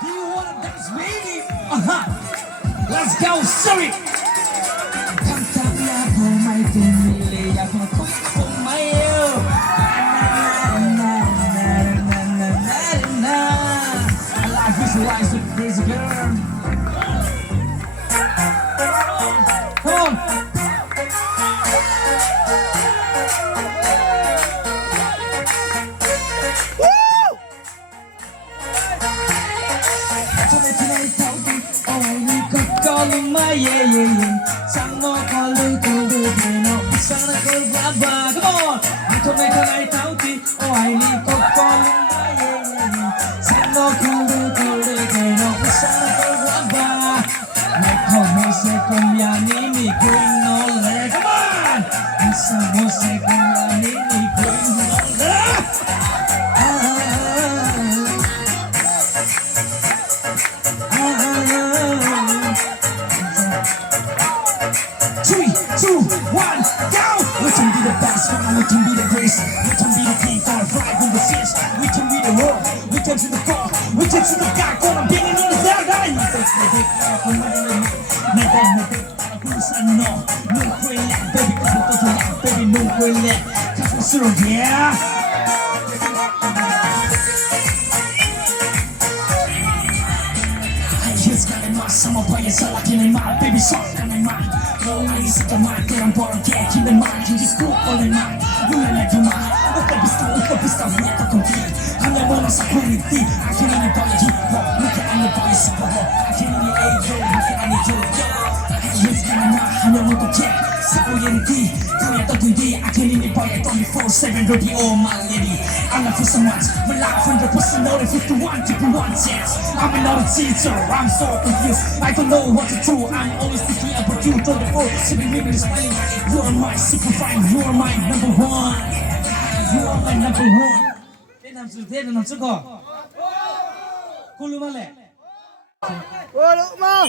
Do you wanna dance, baby? Let's go, sorry. 감탄이야 봄의 비밀이야 봄의 I like visualize with this girl. Come on. Calling my yeah. Sang mo calling no. Sana baba. Come on. Ito may kanay tauti. Oh, I need to calling my yeah. Sang mo calling no. Sana baba. May call mo say kung yani ni green no leg. Come on. Isa mo say kung yani ni green no leg. 3, 2, 1, go! We can be the best, we can be the greatest. We can be the king, gonna fly with the fish. We can be the world, we can to the fall. We can to the guy, gonna bring it on the down. That's the big part, we're not in the night. Who's I know? No quit that, baby, cause we're going to baby, no quit that. Cause we're sure, yeah. Sama banyak salah kini mak, baby sok kini mak. Mulai sekarang kurang borong kini mak, kini school oleh mak. Mulai lagi mak, udah bisa lihat aku dia. Hanya merasa quality, akhirnya ini banyak hip hop, mungkin anda banyak super hop. Akhirnya ini AJ, mungkin anda yo. Akhirnya sekarang mak hanya untuk check, siapa yang di, kau yang tahu dia. Akhirnya ini banyak 24/7 radio, my lady. I love you so much, my life 100% know 51 to 1 chance. I'm another teacher, I'm so confused. I don't know what to do, I'm always thinking about you. Don't know, sipping women is smiling. You are my super fine, you are my number one. You are my number one. Dia nampak kau. Kau lupa le. Waduh, ma.